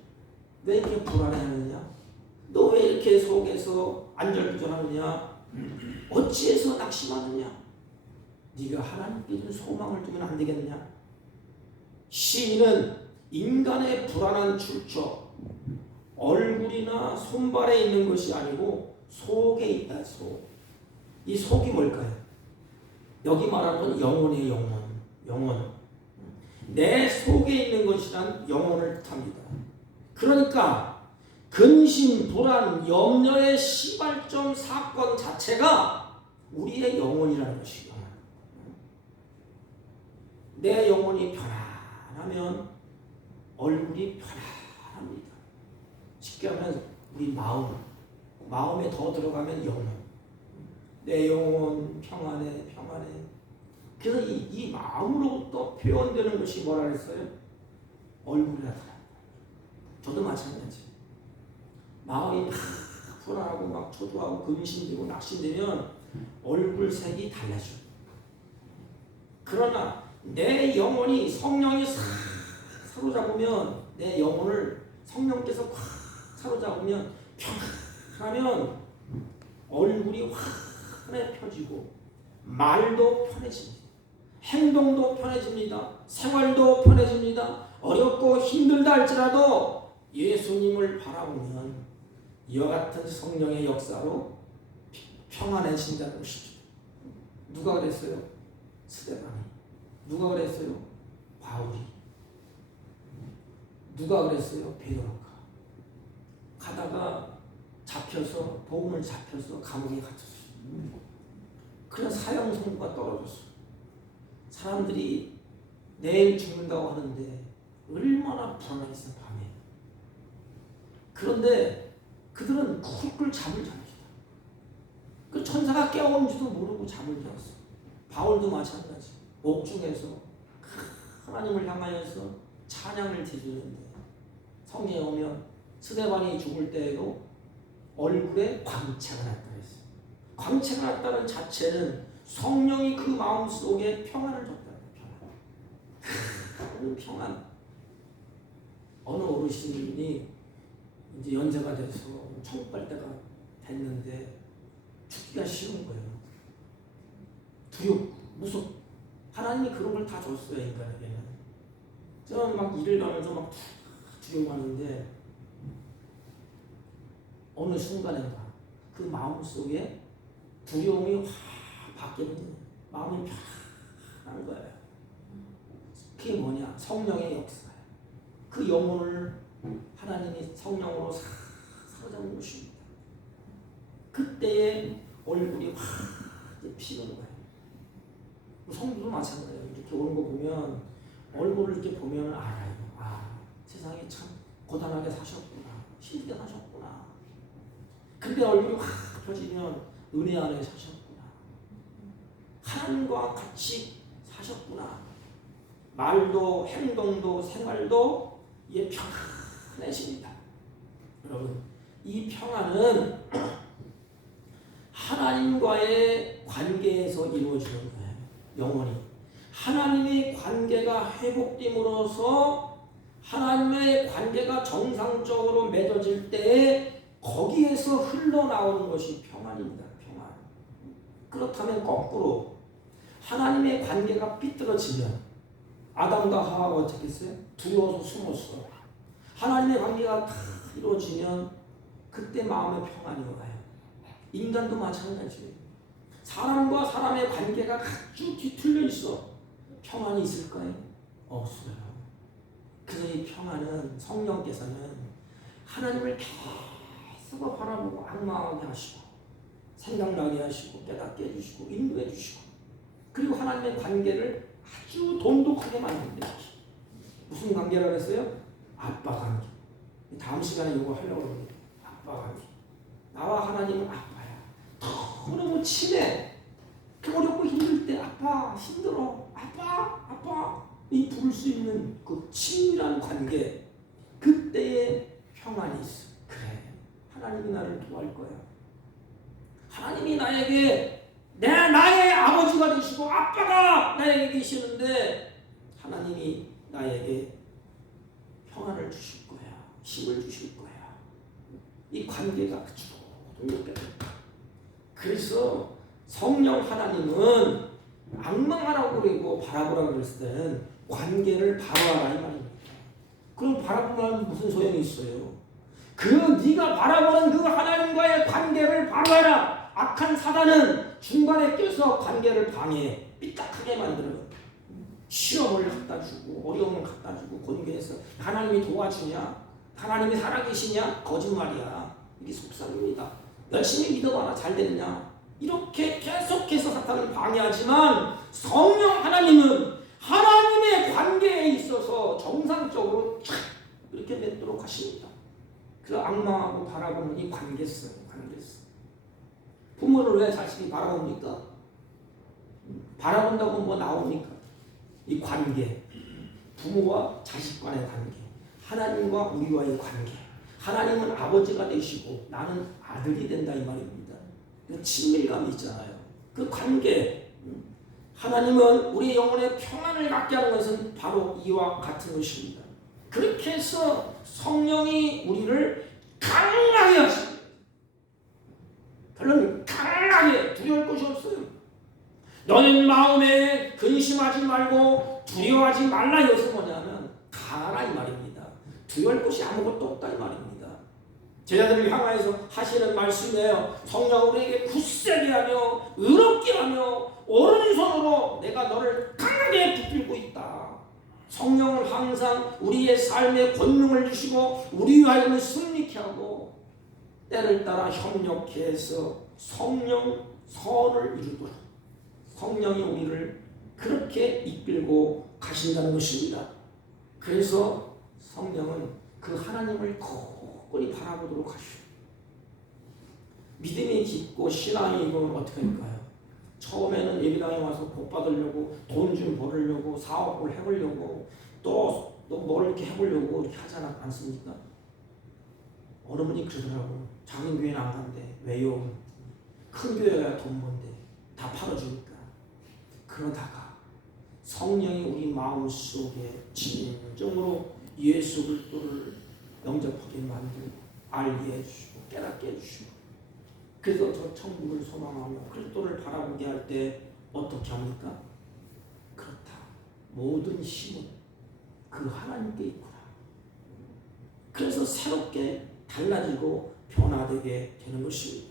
왜 이렇게 불안해하느냐? 너 왜 이렇게 속에서 안절부절하느냐? 어찌해서 낙심하느냐? 네가 하나님께 준 소망을 두면 안 되겠냐? 시인은 인간의 불안한 출처, 얼굴이나 손발에 있는 것이 아니고 속에 있다. 이 속이 뭘까요? 여기 말하는 영혼의 영혼. 내 속에 있는 것이란 영혼을 뜻합니다. 그러니까 근심, 불안, 염려의 시발점 사건 자체가 우리의 영혼이라는 것이요. 내 영혼이 편안하면 얼굴이 편안합니다. 쉽게 하면 우리 마음에 더 들어가면 영혼. 내 영혼 평안해. 그래서 이 마음으로부터 표현되는 것이 뭐라 그랬어요? 얼굴이라. 저도 마찬가지. 마음이 막 불안하고 막 초조하고 근심되고 낙심되면 얼굴 색이 달라져. 그러나 내 영혼이 성령이 사로잡으면, 내 영혼을 성령께서 확 사로잡으면 평안하면 얼굴이 환해 펴지고 말도 편해집니다. 행동도 편해집니다. 생활도 편해집니다. 어렵고 힘들다 할지라도 예수님을 바라보면 이와 같은 성령의 역사로 평안해진다는 것입니다. 누가 그랬어요? 스데반이. 누가 그랬어요? 바울이. 누가 그랬어요? 베드로가. 가다가 복음을 잡혀서 감옥에 갇혔어요. 그래서 사형 선고가 떨어졌어요. 사람들이 내일 죽는다고 하는데 얼마나 불안했어요, 밤에. 그런데 그들은 쿨쿨 잠을 잡니다. 그 천사가 깨워온지도 모르고 잠을 잤어. 바울도 마찬가지. 옥중에서 하나님을 향하여서 찬양을 드리는데, 성경에 오면 스데반이 죽을 때에도 얼굴에 광채가 났다 했어요. 광채가 났다는 자체는 성령이 그 마음속에 평안을 줬다는 평안. 어느 어르신이 이제 연세가 돼서 천국 갈 때가 됐는데 죽기가 싫은 거예요. 두렵고 무섭고. 하나님이 그런 걸 다 줬어요, 인간에게는. 저는 막 일을 가면서 막 두려워하는데 어느 순간인가 그 마음 속에 두려움이 확 바뀌는 마음이 편안한 거예요. 그게 뭐냐? 성령의 역사예요. 그 영혼을 하나님이 성령으로 사로잡는 것입니다. 그때의 얼굴이 확 피는 거예요. 성도도 마찬가지예요. 이렇게 오는 거 보면 얼굴을 이렇게 보면 알아요. 세상에 참 고단하게 사셨구나. 힘들게 사셨구나. 근데 얼굴이 확 펴지면 은혜 안에 사셨구나. 하나님과 같이 사셨구나. 말도 행동도 생활도 이게 평안해집니다. 여러분, 이 평안은 하나님과의 관계에서 이루어지는 거예요. 영원히 하나님의 관계가 회복됨으로써 하나님의 관계가 정상적으로 맺어질 때 거기에서 흘러나오는 것이 평안입니다. 평안. 그렇다면 거꾸로 하나님의 관계가 삐뚤어지면 아담과 하와가 어떻게 했어요? 두려워서 숨었어요. 하나님의 관계가 다 이루어지면 그때 마음의 평안이 와요. 인간도 마찬가지예요. 사람과 사람의 관계가 아주 뒤틀려 있어. 평안이 있을까요? 없어요. 그래서 이 평안은 성령께서는 하나님을 계속 바라보고 악망하게 하시고 생각나게 하시고 깨닫게 해주시고 인도해 주시고 그리고 하나님의 관계를 아주 돈독하게 만든다. 무슨 관계라고 했어요? 아빠 관계. 다음 시간에 이거 하려고 합니다. 아빠 관계. 나와 하나님은 아빠야. 너무 친해. 어렵고 힘들 때 아빠 힘들어. 아빠 이 부를 수 있는 그 친밀한 관계. 그때의 평안이 있어. 그래. 하나님이 나를 도와줄 거야. 하나님이 나에게 나의 아버지가 되시고 아빠가 나에게 계시는데 하나님이 나에게 평안을 주실 거야. 힘을 주실 거야. 이 관계가 아주 동력돼. 그래서 성령 하나님은 악망하라고 그러고 바라보라고 그랬을 때는 관계를 바라봐라 이 말입니다. 그럼 바라보면 무슨 소용이 있어요? 네가 바라보는 그 하나님과의 관계를 바라봐라. 악한 사단은 중간에 껴서 관계를 방해해 삐딱하게 만들어. 시험을 갖다 주고 어려움을 갖다 주고 권계해서 하나님이 도와주냐? 하나님이 살아계시냐? 거짓말이야. 이게 속삭입니다. 열심히 믿어봐라. 잘 되느냐? 이렇게 계속해서 사탄을 방해하지만 성령 하나님은 하나님의 관계에 있어서 정상적으로 이렇게 맺도록 하십니다. 그래서 악망하고 바라보는 이 관계성. 부모를 왜 자식이 바라봅니까? 바라본다고 뭐 나옵니까? 이 관계, 부모와 자식 간의 관계, 하나님과 우리와의 관계. 하나님은 아버지가 되시고 나는 아들이 된다 이 말입니다. 친밀감이 있잖아요. 그 관계. 하나님은 우리 영혼의 평안을 갖게 하는 것은 바로 이와 같은 것입니다. 그렇게 해서 성령이 우리를 강하게 하십니다. 별로 강하게 두려울 것이 없어요. 너는 마음에 근심하지 말고 두려워하지 말라. 이것은 뭐냐면 강하라 이 말입니다. 두려울 것이 아무것도 없다 이 말입니다. 제자들을 향하여서 하시는 말씀이에요. 성령 우리에게 굳세게 하며 의롭게 하며 오른손으로 내가 너를 강하게 붙들고 있다. 성령은 항상 우리의 삶에 권능을 주시고 우리 하여금 승리케 하고 때를 따라 협력해서 성령 선을 이루도록 성령이 우리를 그렇게 이끌고 가신다는 것입니다. 그래서 성령은 그 하나님을 굳건히 바라보도록 하시오. 믿음이 깊고 신앙이 이건 어떻게 할까요? 처음에는 예배당에 와서 복 받으려고 돈 좀 벌으려고 사업을 해보려고 또 뭘 이렇게 해보려고 이렇게 하잖아 않습니까? 어른분이 그러더라고. 작은 교회는 안 간대. 왜요? 큰 교회가 돈 뭔데 다 팔아주니까. 그러다가 성령이 우리 마음속에 진정으로 예수 그리스도를 영접하게 만들고 알게 해주시고 깨닫게 해주시고 그래서 저 천국을 소망하며 그리스도를 바라보게 할 때 어떻게 합니까? 그렇다. 모든 힘은 그 하나님께 있구나. 그래서 새롭게 달라지고 변화되게 되는 것입니다.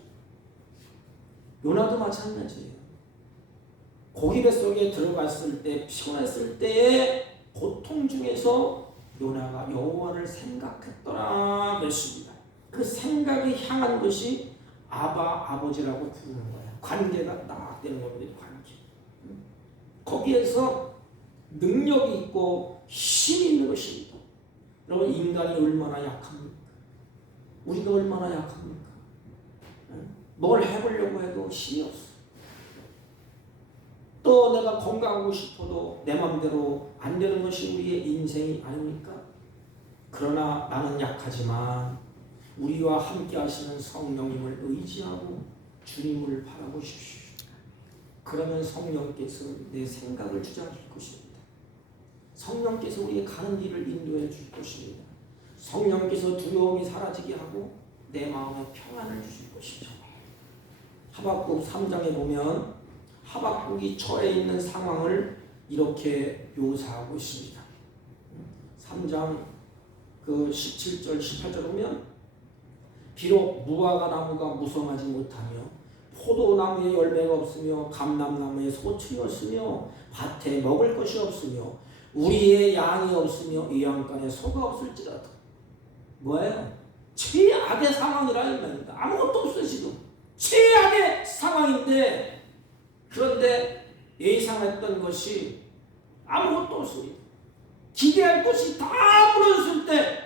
요나도 마찬가지예요. 고기 뱃속에 들어갔을 때 피곤했을 때의 고통 중에서 요나가 여호와를 생각했더라 그랬습니다. 그 생각이 향한 것이 아버지라고 부르는 거예요. 관계가 딱 되는 겁니다. 관계. 거기에서 능력이 있고 힘이 있는 것입니다. 여러분 인간이 얼마나 약합니까? 우리가 얼마나 약합니까? 뭘 해보려고 해도 힘이 없어. 또 내가 건강하고 싶어도 내 마음대로 안 되는 것이 우리의 인생이 아닙니까? 그러나 나는 약하지만 우리와 함께 하시는 성령님을 의지하고 주님을 바라보십시오. 그러면 성령께서 내 생각을 주장할 것입니다. 성령께서 우리의 가는 길을 인도해 줄 것입니다. 성령께서 두려움이 사라지게 하고 내 마음에 평안을 주실 것입니다. 하박국 3장에 보면 하박국이 처해 있는 상황을 이렇게 묘사하고 있습니다. 3장 그 17절 18절 보면 비록 무화과 나무가 무성하지 못하며 포도나무에 열매가 없으며 감람나무에 소출이 없으며 밭에 먹을 것이 없으며 우리의 양이 없으며 외양간에 소가 없을지라도 뭐예요? 최악의 상황이라 이 말입니다. 아무것도 없어요. 지금 최악의 상황인데, 그런데 예상했던 것이 아무것도 없습니다. 기대할 것이 다 무너졌을 때,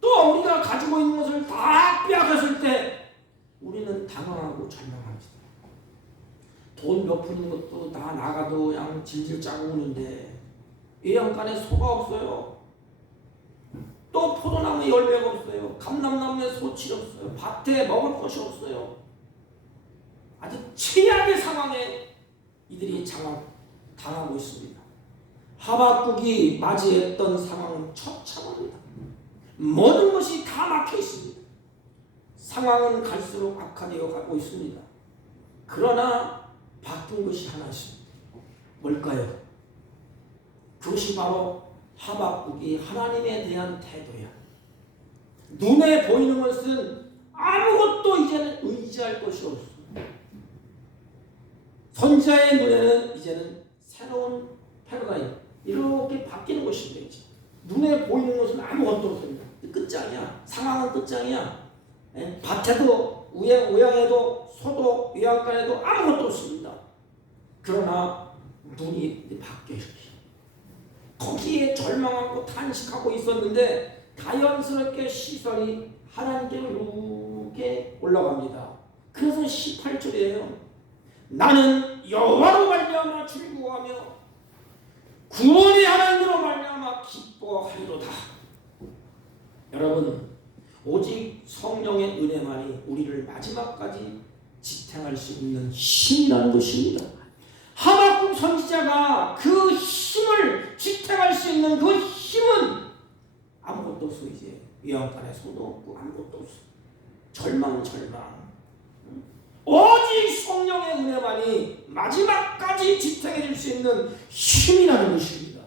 또 우리가 가지고 있는 것을 다 빼앗았을 때 우리는 당황하고 절망합니다. 돈 몇 푼 있는 것도 다 나가도 그냥 질질 짜고 오는데 외양간에 소가 없어요. 또 포도나무에 열매가 없어요. 감람나무에 소출이 없어요. 밭에 먹을 것이 없어요. 아주 최악의 상황에 이들이 당하고 있습니다. 하박국이 맞이했던 상황은 처참합니다. 모든 것이 다 막혀 있습니다. 상황은 갈수록 악화되어 가고 있습니다. 그러나 바뀐 것이 하나 있습니다. 뭘까요? 그것이 바로 하박국이 하나님에 대한 태도야. 눈에 보이는 것은 아무것도 이제는 의지할 것이 없어. 선지자의 눈에는 이제는 새로운 패러다임, 이렇게 바뀌는 것입니다. 이제. 눈에 보이는 것은 아무것도 없습니다. 끝장이야. 상황은 끝장이야. 밭에도 우양에도 소도 외양간에도 아무것도 없습니다. 그러나 눈이 바뀌어 이렇게. 거기에 절망하고 탄식하고 있었는데 자연스럽게 시선이 하나님께로 이렇게 올라갑니다. 그래서 18절이에요. 나는 여호와로 말미암아 즐거워하며 구원의 하나님으로 말미암아 기뻐하리로다. 여러분, 오직 성령의 은혜만이 우리를 마지막까지 지탱할 수 있는 힘이라는 것입니다. 하박국 선지자가 그 힘을 지탱할 수 있는 그 힘은 아무것도 없어. 이제 외양간에 소도 없고 아무것도 없어. 절망. 오직 성령의 은혜만이 마지막까지 지탱해 줄 수 있는 힘이라는 것입니다.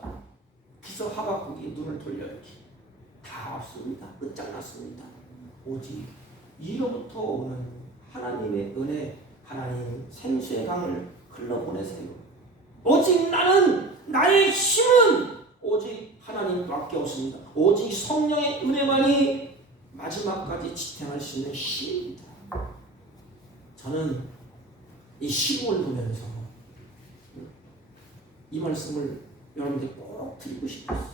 그래서 하박국이 눈을 돌려 이렇게 다 없습니다. 끝장났습니다. 오직 이로부터 오는 하나님의 은혜, 하나님 생수의 강을 흘러보내세요. 오직 나의 힘은 오직 하나님밖에 없습니다. 오직 성령의 은혜만이 마지막까지 지탱할 수 있는 힘입니다. 저는 이 시국을 보면서 이 말씀을 여러분들께 꼭 드리고 싶었어요.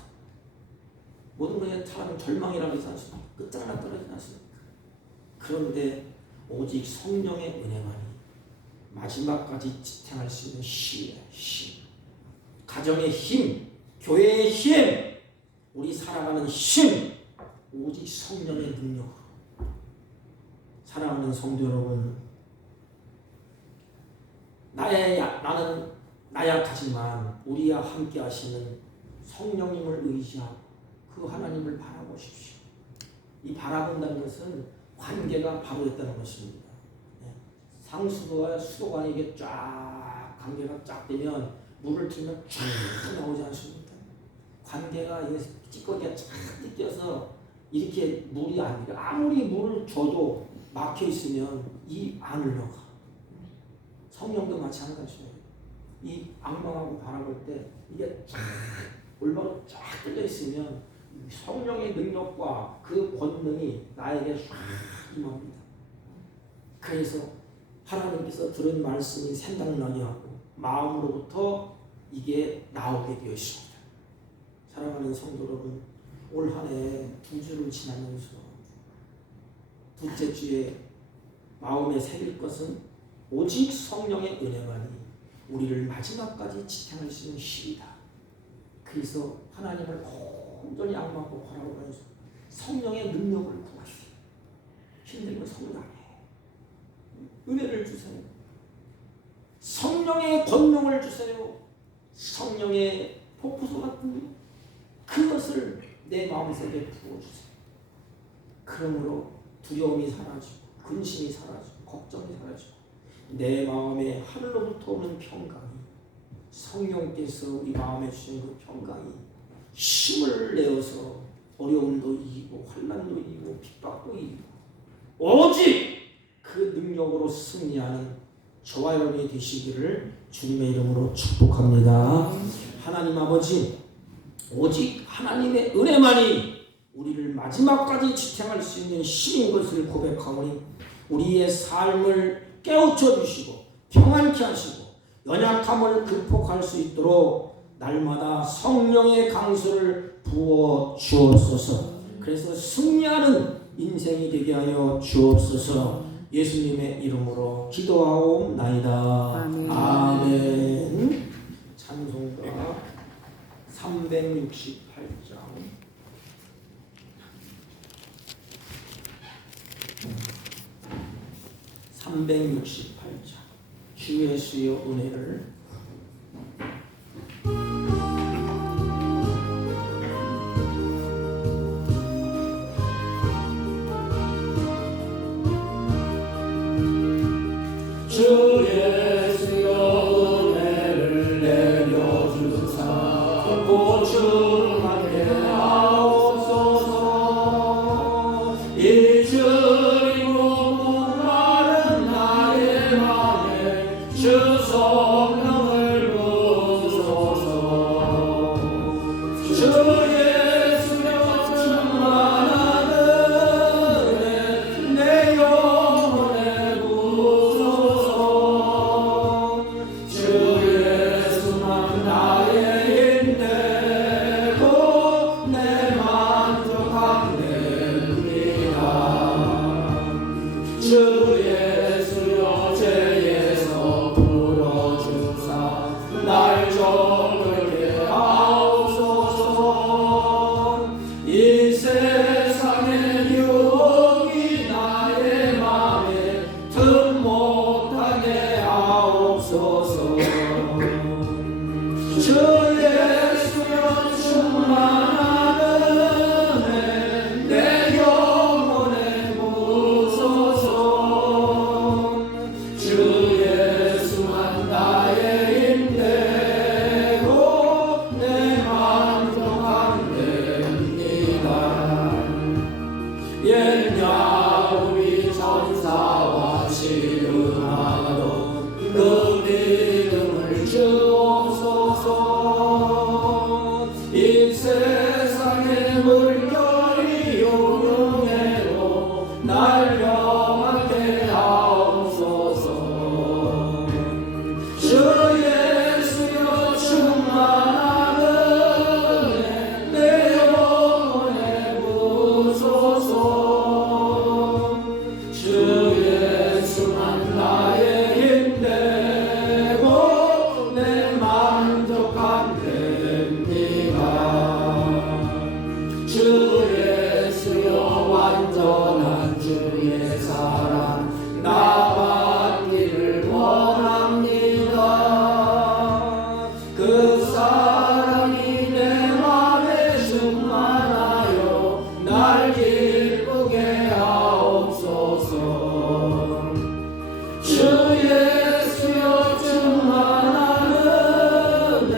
모든 것에 사람은 절망이라고 하지 않습니까? 끝장나 떨어지지 않습니까? 그런데 오직 성령의 은혜만이 마지막까지 지탱할 수 있는 힘이에요. 힘. 가정의 힘, 교회의 힘, 우리 살아가는 힘, 오직 성령의 능력으로. 사랑하는 성도 여러분, 나는 나약하지만 우리와 함께 하시는 성령님을 의지하고 그 하나님을 바라보십시오. 이 바라본다는 것은 관계가 바로 있다는 것입니다. 상수도와 수도가 이게 쫙 관계가 쫙 되면 물을 틀면 쫙 나오지 않습니까? 관계가 찌꺼기가 쫙 뜯겨서 이렇게 물이 안 돼요. 아무리 물을 줘도 막혀 있으면 이 안 흘러가. 성령도 마찬가지예요. 이 악망하고 바라볼 때 이게 쫙 올바로 쫙 뚫려 있으면 성령의 능력과 그 권능이 나에게 쫙 임합니다. 그래서 하나님께서 들은 말씀이 생각나게 하고 마음으로부터 이게 나오게 되어 있습니다. 사랑하는 성도 여러분, 올 한 해 2주를 지나면서 둘째 주에 마음에 새길 것은 오직 성령의 은혜만이 우리를 마지막까지 지탱할 수 있는 힘이다. 그래서 하나님을 온전히 악망하고 바라보면서 성령의 능력을 구하세요. 힘들면 성령에 은혜를 주세요. 성령의 권능을 주세요. 성령의 폭포수 같은 그것을 내 마음속에 부어주세요. 그러므로 두려움이 사라지고 근심이 사라지고 걱정이 사라지고 내 마음에 하늘로부터 오는 평강이, 성령께서 우리 마음에 주신 그 평강이 힘을 내어서 어려움도 이기고 환난도 이기고 핍박도 이기고 오직 그 능력으로 승리하는 저와 여러분이 되시기를 주님의 이름으로 축복합니다. 하나님 아버지, 오직 하나님의 은혜만이 우리를 마지막까지 지탱할 수 있는 힘인 것을 고백하오니 우리의 삶을 깨우쳐 주시고 평안케 하시고 연약함을 극복할 수 있도록 날마다 성령의 강수를 부어 주옵소서. 그래서 승리하는 인생이 되게 하여 주옵소서. 예수님의 이름으로 기도하옵나이다. 아멘. 아멘. 찬송가 368장. 주 예수의 은혜를 주 예수여 은혜를 내려주사 보충하게 하옵소서. 이 주리고 목마른 나의 맘에 주 성령을 부으소서. 주 예수여 충만한 은혜 내 영혼에 부으소서. 주 예수만 나의 힘되고 내 만족함 됩니다. 주 예수여 죄에서 풀어주사 날 정결케 하옵소서. 이 세상의 유혹이 나의 맘에 틈 못하게 하옵소서. 주 예수여 충만한 은혜 내 영혼에 부으소서. 주 예수만 나의 힘되고 내 만족함 됩니다. 옛 야곱이 천사와 씨름하도 그 믿음을 주옵소서. 이 세상의 물결이 요동해도 날 평안케 하옵소서. 주 예수여 충만한 은혜 내 영혼에 부으소서. 주 예수만 나의 힘되고 내 만족함 됩니다. 주 예수여 완전한 주의 사랑 나 받기를 원합니다. 그 사랑이 내 맘에 충만하여 날 기쁘게 하옵소서. 주 예수여 충만한 은혜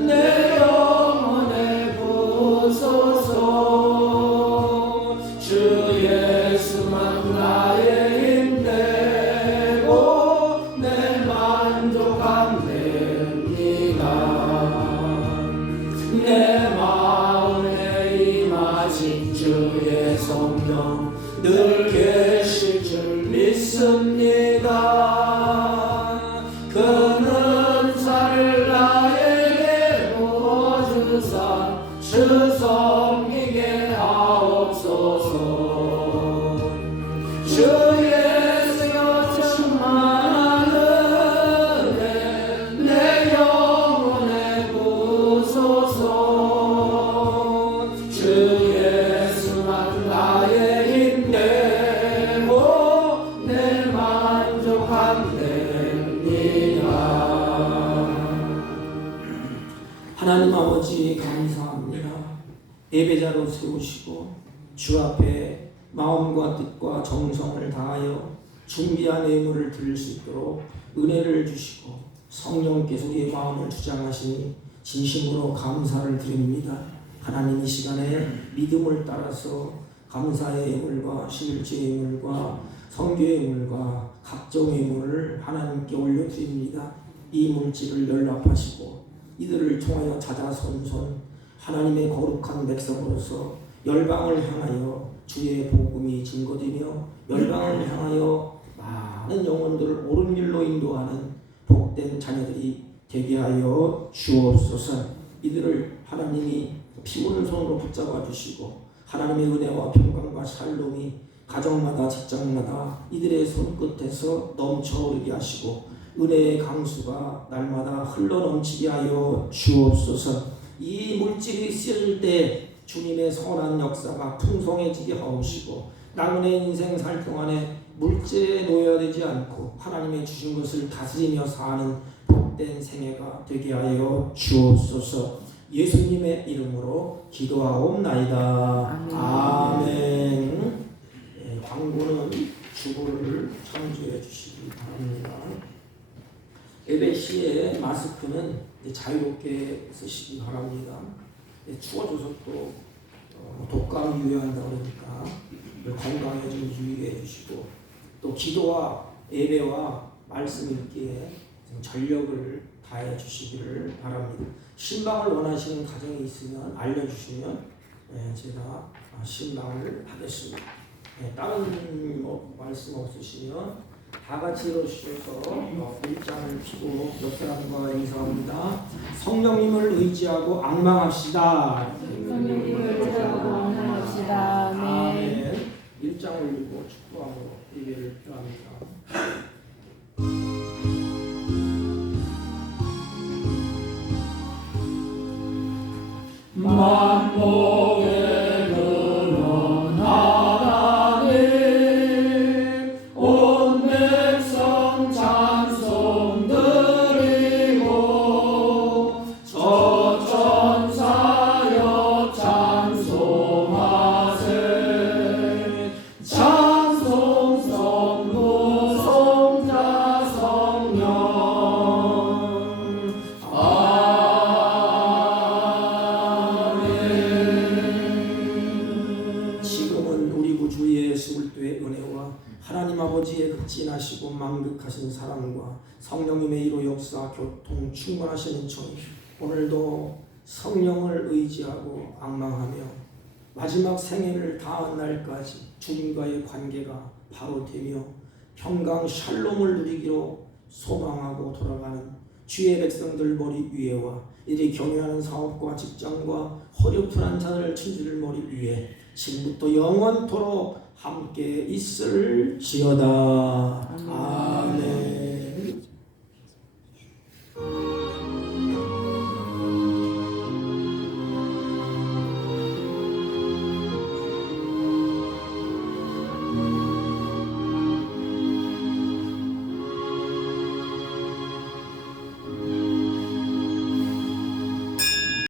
내 영혼에 부으소서. 주 예수만 나의 힘되고 내 만족함 됩니다. 내 마음에 임하신 주의 성령 늘 계실 줄 믿습니다. 그 은사를 나에게 부어주사 주 섬기게 하옵소서. 주 예수여 충만한 은혜 내 영혼에 부으소서. 주 예수만 나의 힘되고 내 만족함 됩니다. 하나님 아버지 감사합니다. 예배자로 세우시고 주 앞에 마음과 뜻과 정성을 다하여 준비한 예물을 드릴 수 있도록 은혜를 주시고 성령께서 우리의 마음을 주장하시니 진심으로 감사를 드립니다. 하나님 이 시간에 믿음을 따라서 감사의 예물과 실제 예물과 성교의 예물과 각종 예물을 하나님께 올려드립니다. 이 물질을 연락하시고 이들을 통하여 자자손손 하나님의 거룩한 백성으로서 열방을 향하여 주의 복음이 증거되며 열방을 향하여 많은 영혼들을 옳은 길로 인도하는 복된 자녀들이 되게 하여 주옵소서. 이들을 하나님이 피오른 손으로 붙잡아 주시고 하나님의 은혜와 평강과 샬롬이 가정마다 직장마다 이들의 손끝에서 넘쳐오르게 하시고 은혜의 강수가 날마다 흘러넘치게 하여 주옵소서. 이 물질이 쓰여질 때 주님의 선한 역사가 풍성해지게 하옵시고 나그네 인생 살 동안에 물질에 놓여되지 않고 하나님의 주신 것을 다스리며 사는 복된 생애가 되게 하여 주옵소서. 예수님의 이름으로 기도하옵나이다. 아멘. 광고는 주보를 참조해 주시기 바랍니다. 예배 시에 마스크는 자유롭게 쓰시기 바랍니다. 추워져서 또 독감이 유행한다 그러니까 건강에 좀 유의해 주시고 또 기도와 예배와 말씀 읽기에 전력을 다해 주시기를 바랍니다. 신방을 원하시는 가정이 있으면 알려주시면 제가 신방을 하겠습니다. 다른 말씀 없으시면 다 같이 일어서셔서 일장을 피고 옆 사람과 인사합니다. 성령님을 의지하고 앙망합시다. 성령님을 의지하고 앙망합시다. 아멘. 일장 올리고 축도함으로 예배를 표합니다. 만복의 근원 하나님 온 백성 찬송 드리고 저천사여 찬송하세 찬송 성부 성자 성령 하나님 아버지의 극진하시고 만극하신 사랑과 성령님의 이로 역사 교통 충만하시는 청 오늘도 성령을 의지하고 앙망하며 마지막 생애를 다한 날까지 주님과의 관계가 바로 되며 평강 샬롬을 누리기로 소망하고 돌아가는 주의 백성들 머리 위에와 이들이 경유하는 사업과 직장과 허리 아픈 자들을 친지를 머리 위에 지금부터 영원토록 함께 있을지어다. 아멘.